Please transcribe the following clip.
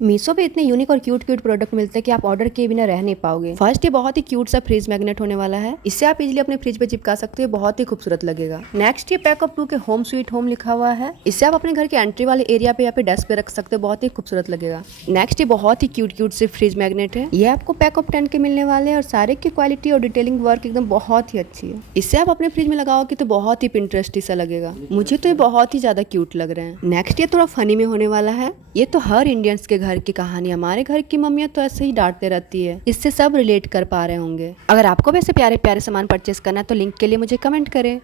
मीशो पे इतने यूनिक और क्यूट क्यूट प्रोडक्ट मिलते हैं कि आप ऑर्डर किए बिना रह नहीं पाओगे। फर्स्ट ये बहुत ही क्यूट सा फ्रिज मैग्नेट होने वाला है। इससे आप इजीली अपने फ्रिज पे चिपका सकते हो, बहुत ही खूबसूरत लगेगा। नेक्स्ट ये पैकअप 2 के होम स्वीट होम लिखा हुआ है। इससे आप अपने घर के एंट्री वाले एरिया पे या पे डेस्क पे रख सकते हो, बहुत ही खूबसूरत लगेगा। नेक्स्ट ये बहुत ही क्यूट क्यूट से फ्रिज मैग्नेट है। ये आपको पैकअप 10 के मिलने वाले हैं और सारे की क्वालिटी और डिटेलिंग वर्क एकदम बहुत ही अच्छी है। इससे आप अपने फ्रिज में लगाओगे तो बहुत ही पिंटरेस्टी सा लगेगा। मुझे तो ये बहुत ही ज्यादा क्यूट लग रहे हैं। नेक्स्ट ये थोड़ा फनी में होने वाला है। ये तो हर इंडियंस के घर की कहानी, हमारे घर की मम्मियाँ तो ऐसे ही डांटते रहती है, इससे सब रिलेट कर पा रहे होंगे। अगर आपको वैसे प्यारे प्यारे सामान परचेस करना है तो लिंक के लिए मुझे कमेंट करें।